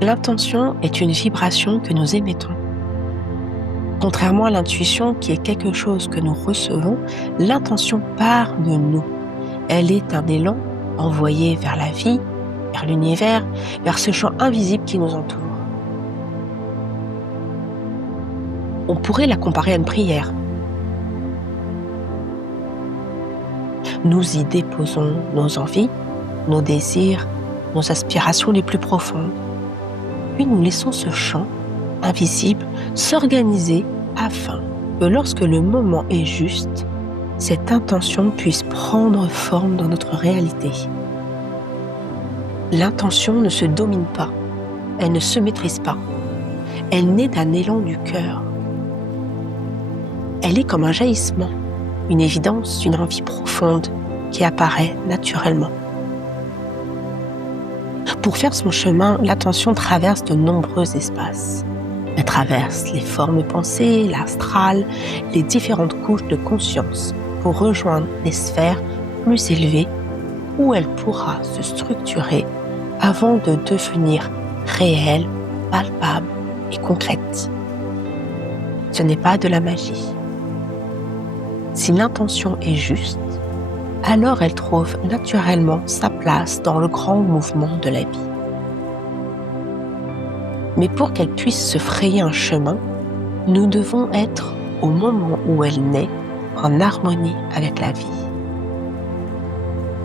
L'intention est une vibration que nous émettons. Contrairement à l'intuition qui est quelque chose que nous recevons, l'intention part de nous. Elle est un élan envoyé vers la vie, vers l'univers, vers ce champ invisible qui nous entoure. On pourrait la comparer à une prière. Nous y déposons nos envies, nos désirs, nos aspirations les plus profondes. Puis nous laissons ce champ invisible s'organiser afin que lorsque le moment est juste, cette intention puisse prendre forme dans notre réalité. L'intention ne se domine pas, elle ne se maîtrise pas. Elle naît d'un élan du cœur. Elle est comme un jaillissement, une évidence, une envie profonde qui apparaît naturellement. Pour faire son chemin, l'attention traverse de nombreux espaces. Elle traverse les formes pensées, l'astral, les différentes couches de conscience pour rejoindre les sphères plus élevées où elle pourra se structurer avant de devenir réelle, palpable et concrète. Ce n'est pas de la magie. Si l'intention est juste, alors elle trouve naturellement sa place dans le grand mouvement de la vie. Mais pour qu'elle puisse se frayer un chemin, nous devons être, au moment où elle naît, en harmonie avec la vie.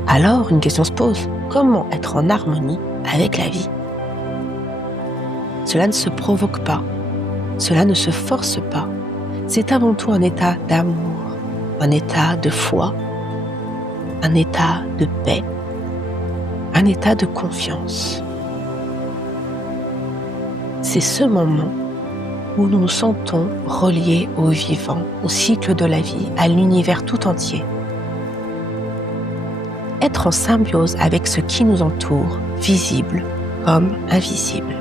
Alors, une question se pose, comment être en harmonie avec la vie ? Cela ne se provoque pas, cela ne se force pas. C'est avant tout un état d'amour, un état de foi, un état de paix, un état de confiance. C'est ce moment où nous nous sentons reliés au vivant, au cycle de la vie, à l'univers tout entier. Être en symbiose avec ce qui nous entoure, visible comme invisible.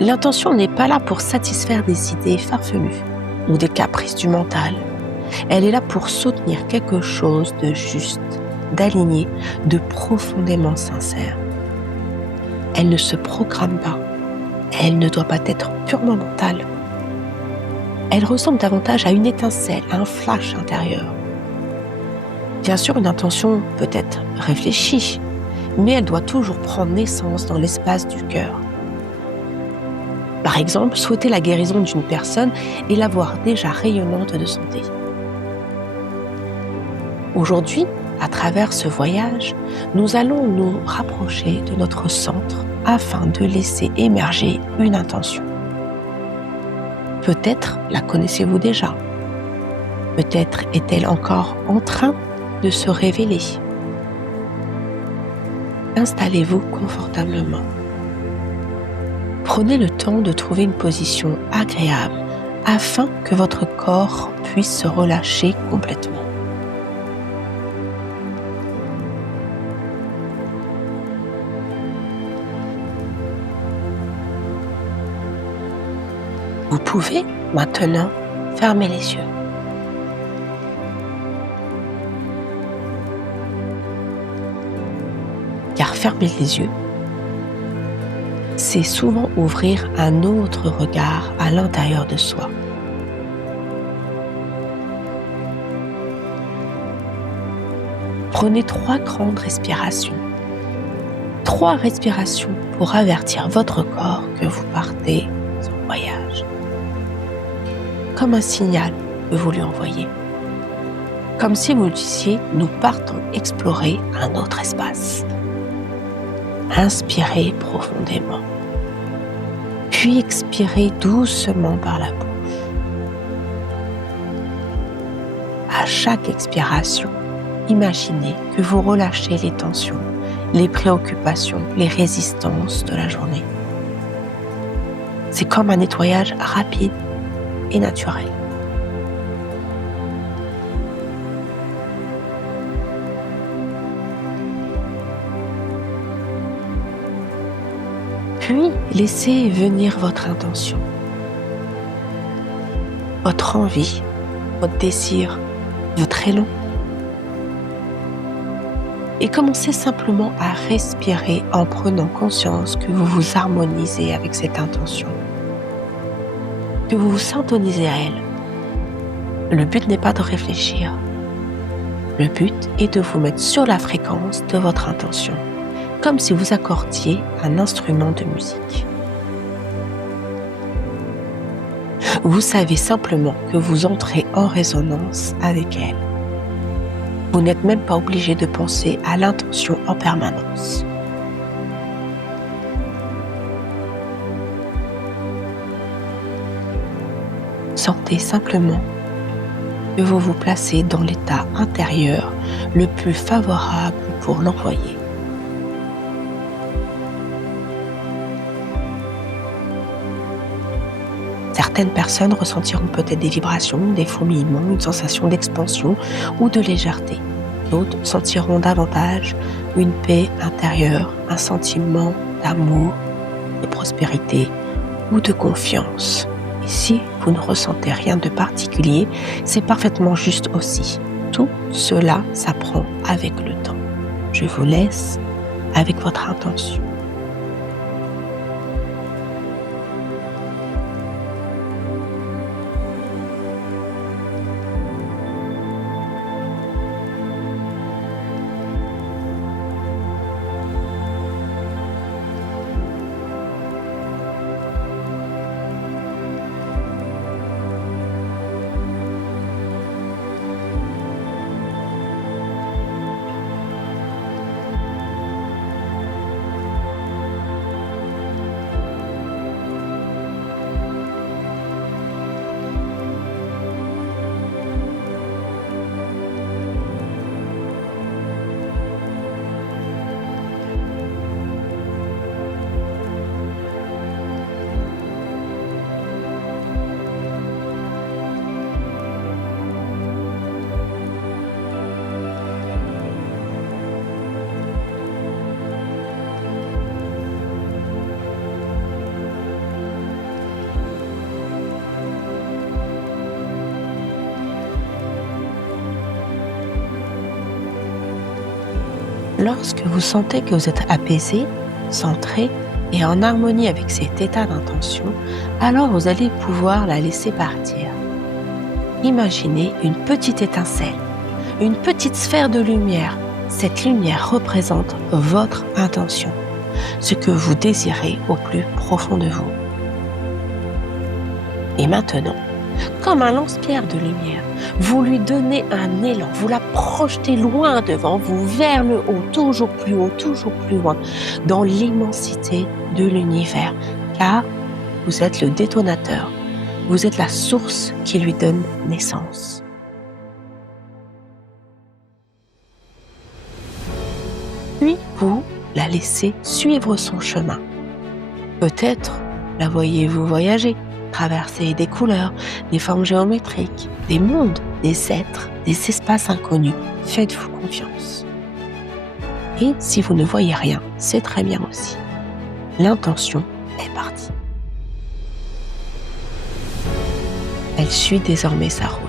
L'intention n'est pas là pour satisfaire des idées farfelues ou des caprices du mental. Elle est là pour soutenir quelque chose de juste, d'aligné, de profondément sincère. Elle ne se programme pas. Elle ne doit pas être purement mentale. Elle ressemble davantage à une étincelle, à un flash intérieur. Bien sûr, une intention peut être réfléchie, mais elle doit toujours prendre naissance dans l'espace du cœur. Par exemple, souhaiter la guérison d'une personne et la voir déjà rayonnante de santé. Aujourd'hui, à travers ce voyage, nous allons nous rapprocher de notre centre afin de laisser émerger une intention. Peut-être la connaissez-vous déjà. Peut-être est-elle encore en train de se révéler. Installez-vous confortablement. Prenez le temps de trouver une position agréable afin que votre corps puisse se relâcher complètement. Vous pouvez maintenant fermer les yeux. Car fermer les yeux, c'est souvent ouvrir un autre regard à l'intérieur de soi. Prenez 3 grandes respirations. 3 respirations pour avertir votre corps que vous partez en voyage. Comme un signal que vous lui envoyez. Comme si vous disiez, nous partons explorer un autre espace. Inspirez profondément, puis expirez doucement par la bouche. À chaque expiration, imaginez que vous relâchez les tensions, les préoccupations, les résistances de la journée. C'est comme un nettoyage rapide et naturel. Puis, laissez venir votre intention, votre envie, votre désir, votre élan. Et commencez simplement à respirer en prenant conscience que vous vous harmonisez avec cette intention, que vous vous syntonisez à elle. Le but n'est pas de réfléchir. Le but est de vous mettre sur la fréquence de votre intention, comme si vous accordiez un instrument de musique. Vous savez simplement que vous entrez en résonance avec elle. Vous n'êtes même pas obligé de penser à l'intention en permanence. Sentez simplement que vous vous placez dans l'état intérieur le plus favorable pour l'envoyer. Certaines personnes ressentiront peut-être des vibrations, des fourmillements, une sensation d'expansion ou de légèreté. D'autres sentiront davantage une paix intérieure, un sentiment d'amour, de prospérité ou de confiance. Et si vous ne ressentez rien de particulier, c'est parfaitement juste aussi. Tout cela s'apprend avec le temps. Je vous laisse avec votre intention. Lorsque vous sentez que vous êtes apaisé, centré et en harmonie avec cet état d'intention, alors vous allez pouvoir la laisser partir. Imaginez une petite étincelle, une petite sphère de lumière. Cette lumière représente votre intention, ce que vous désirez au plus profond de vous. Et maintenant, comme un lance-pierre de lumière, vous lui donnez un élan, vous la projetez loin devant vous, vers le haut, toujours plus loin, dans l'immensité de l'univers, car vous êtes le détonateur, vous êtes la source qui lui donne naissance. Puis vous la laissez suivre son chemin. Peut-être la voyez-vous voyager, traverser des couleurs, des formes géométriques, des mondes, des êtres, des espaces inconnus. Faites-vous confiance. Et si vous ne voyez rien, c'est très bien aussi. L'intention est partie. Elle suit désormais sa route.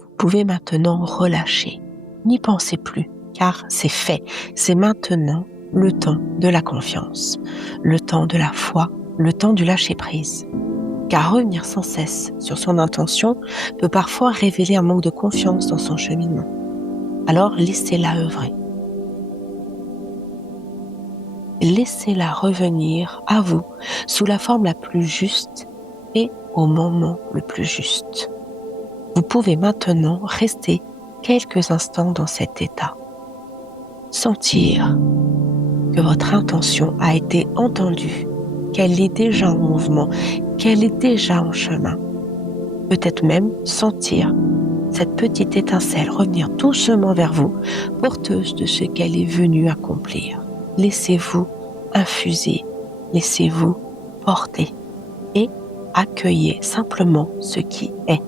Vous pouvez maintenant relâcher. N'y pensez plus, car c'est fait. C'est maintenant le temps de la confiance, le temps de la foi, le temps du lâcher-prise. Car revenir sans cesse sur son intention peut parfois révéler un manque de confiance dans son cheminement. Alors laissez-la œuvrer. Laissez-la revenir à vous sous la forme la plus juste et au moment le plus juste. Vous pouvez maintenant rester quelques instants dans cet état. Sentir que votre intention a été entendue, qu'elle est déjà en mouvement, qu'elle est déjà en chemin. Peut-être même sentir cette petite étincelle revenir doucement vers vous, porteuse de ce qu'elle est venue accomplir. Laissez-vous infuser, laissez-vous porter et accueillez simplement ce qui est.